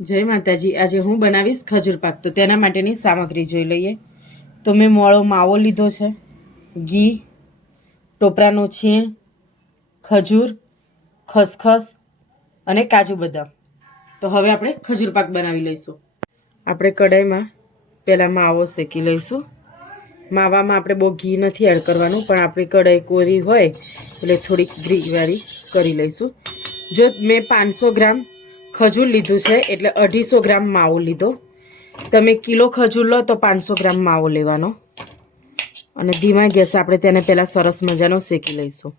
જય માતાજી। આજે હું બનાવીશ ખજૂર પાક। તો તેના માટેની સામગ્રી જોઈ લઈએ। તો મેં મોળો માવો લીધો છે, ઘી, ટોપરાનું છીણ, ખજૂર, ખસખસ અને કાજુ બદામ। તો હવે આપણે ખજૂર પાક બનાવી લઈશું। આપણે કઢાઈમાં પહેલાં માવો શેકી લઈશું। માવામાં આપણે બહુ ઘી નથી એડ કરવાનું, પણ આપણી કઢાઈ કોરી હોય એટલે થોડીક ઘીવાળી કરી લઈશું। જો મેં 500 ગ્રામ ખજૂર લીધું છે એટલે 250 ગ્રામ માવો લીધો। તમે કિલો ખજૂર લો તો 500 ગ્રામ માવો લેવાનો અને ધીમા ગેસે આપણે તેને પહેલાં સરસ મજાનો શેકી લઈશું।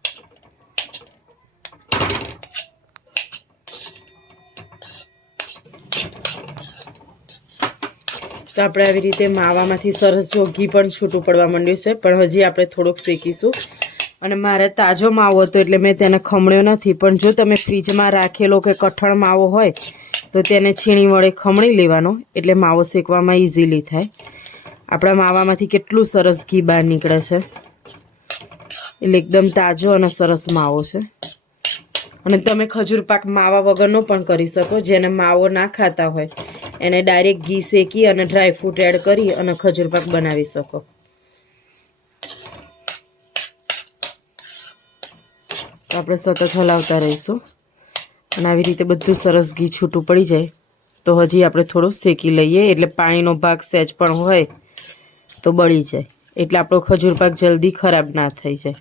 તો આપણે આવી રીતે માવામાંથી સરસ જો ઘી પણ છૂટું પડવા માંડ્યું છે, પણ હજી આપણે થોડુંક શેકીશું। અને મારે તાજો માવો હતો એટલે મેં તેને ખમણ્યો નથી, પણ જો તમે ફ્રીજમાં રાખેલો કે કઠણ માવો હોય તો તેને છીણી વડે ખમણી લેવાનો, એટલે માવો શેકવામાં ઇઝીલી થાય। આપણા માવામાંથી કેટલું સરસ ઘી બહાર નીકળે છે, એટલે એકદમ તાજો અને સરસ માવો છે। અને તમે ખજૂર પાક માવા વગરનો પણ કરી શકો। જેને માવો ના ખાતા હોય એને ડાયરેક્ટ ઘી શેકી અને ડ્રાયફ્રૂટ એડ કરી અને ખજૂર પાક બનાવી શકો। તો આપણે સતત હલાવતા રહીશું અને આવી રીતે બધું સરસ ઘી છૂટું પડી જાય તો હજી આપણે થોડું શેકી લઈએ, એટલે પાણીનો ભાગ સહેજ પણ હોય તો બળી જાય, એટલે આપણો ખજૂર પાક જલ્દી ખરાબ ના થઈ જાય।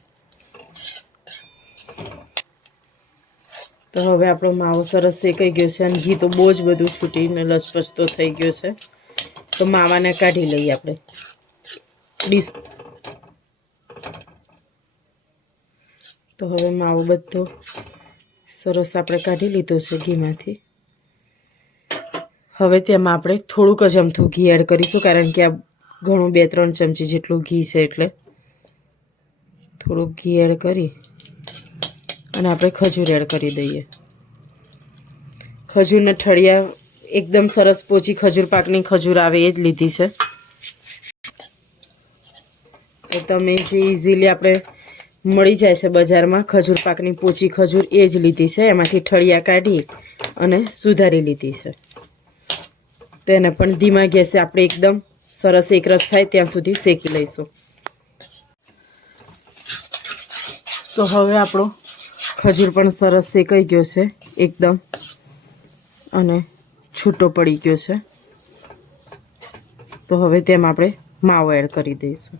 તો હવે આપણો માવો સરસ શેકાઈ ગયો છે અને ઘી તો બહુ જ બધું છૂટીને લચપચતો થઈ ગયો છે। તો માવાને કાઢી લઈએ આપણે ડીશ। તો હવે માવો બધો સરસ આપણે કાઢી લીધો છે ઘીમાંથી। હવે તેમાં આપણે થોડુંક જ અમથું ઘી એડ કરીશું, કારણ કે આ ઘણું 2-3 ચમચી જેટલું ઘી છે, એટલે થોડુંક ઘી એડ કરી અને આપણે ખજૂર એડ કરી દઈએ। ખજૂરને ઠળિયા એકદમ સરસ પોચી ખજૂર પાકની ખજૂર આવે એ જ લીધી છે। તો તમે જે ઇઝીલી આપણે મળી જાય છે બજારમાં ખજૂર પાકની પોચી ખજૂર એ જ લીધી છે। એમાંથી ઠળિયા કાઢી અને સુધારી લીધી છે। તો એને પણ ધીમા ગેસે આપણે એકદમ સરસ એકરસ થાય ત્યાં સુધી શેકી લઈશું। તો હવે આપણો ખજૂર પણ સરસ શેકાઈ ગયો છે એકદમ, અને છૂટો પડી ગયો છે। તો હવે તેમાં આપણે માવો એડ કરી દઈશું।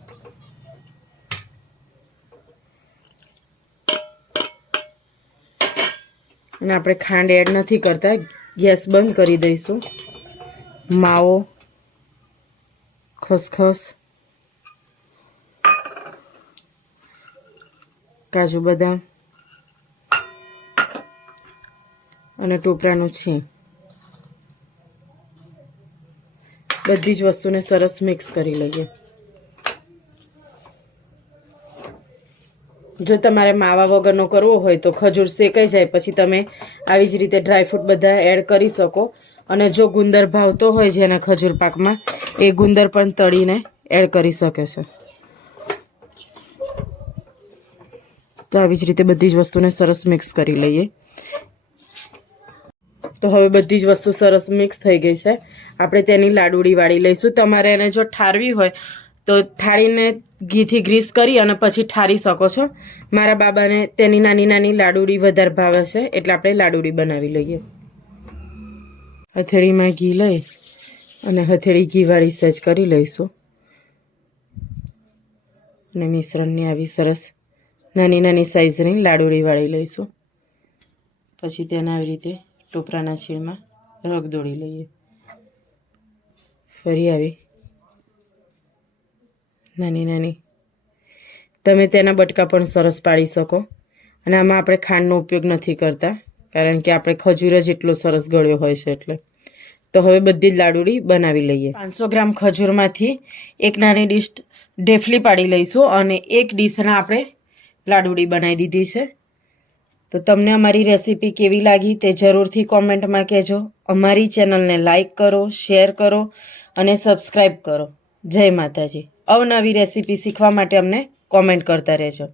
અને આપણે ખાંડ એડ નથી કરતા, ગેસ બંધ કરી દઈશું। માવો, ખસખસ, કાજુ બદામ અને ટોપરાનું છીણ બધી જ વસ્તુને સરસ મિક્સ કરી લઈએ। જો તમારે માવા વગરનો કરવો હોય તો ખજૂર શેકાઈ જાય પછી તમે આવી જ રીતે ડ્રાયફ્રૂટ બધા એડ કરી શકો। અને જો ગુંદર ભાવતો હોય જેના ખજૂર પાકમાં, એ ગુંદર પણ તળીને એડ કરી શકે છે। તો આવી જ રીતે બધી જ વસ્તુને સરસ મિક્સ કરી લઈએ। તો હવે બધી જ વસ્તુ સરસ મિક્સ થઈ ગઈ છે। આપણે તેની લાડુળી વાળી લઈશું। તમારે એને જો ઠારવી હોય તો થાળીને ઘીથી ગ્રીસ કરી અને પછી ઠારી શકો છો। મારા બાબાને તેની નાની નાની લાડુળી વધારે ભાવે છે, એટલે આપણે લાડુળી બનાવી લઈએ। હથેળીમાં ઘી લઈ અને હથેળી ઘીવાળી સહેજ કરી લઈશું અને મિશ્રણની આવી સરસ નાની નાની સાઈઝની લાડુળી વાળી લઈશું। પછી તેને આવી રીતે ટોપરાના છીણમાં રગદોળી લઈએ। ફરી આવી નાની નાની તમે તેના બટકા પણ સરસ પાડી શકો। અને આમાં આપણે ખાંડનો ઉપયોગ નથી કરતા, કારણ કે આપણે ખજૂર જ એટલો સરસ ગળ્યો હોય છે એટલે। તો હવે બધી જ લાડુળી બનાવી લઈએ। 500 ગ્રામ ખજૂરમાંથી એક નાની ડીશ ઢેફલી પાડી લઈશું અને એક ડીશના આપણે લાડુળી બનાવી દીધી છે। તો તમને અમારી રેસીપી કેવી લાગી તે જરૂરથી કોમેન્ટમાં કહેજો। અમારી ચેનલને લાઈક કરો, શેર કરો અને સબસ્ક્રાઈબ કરો। જય માતાજી। અવનવી રેસીપી શીખવા માટે અમને કોમેન્ટ કરતા રહેજો।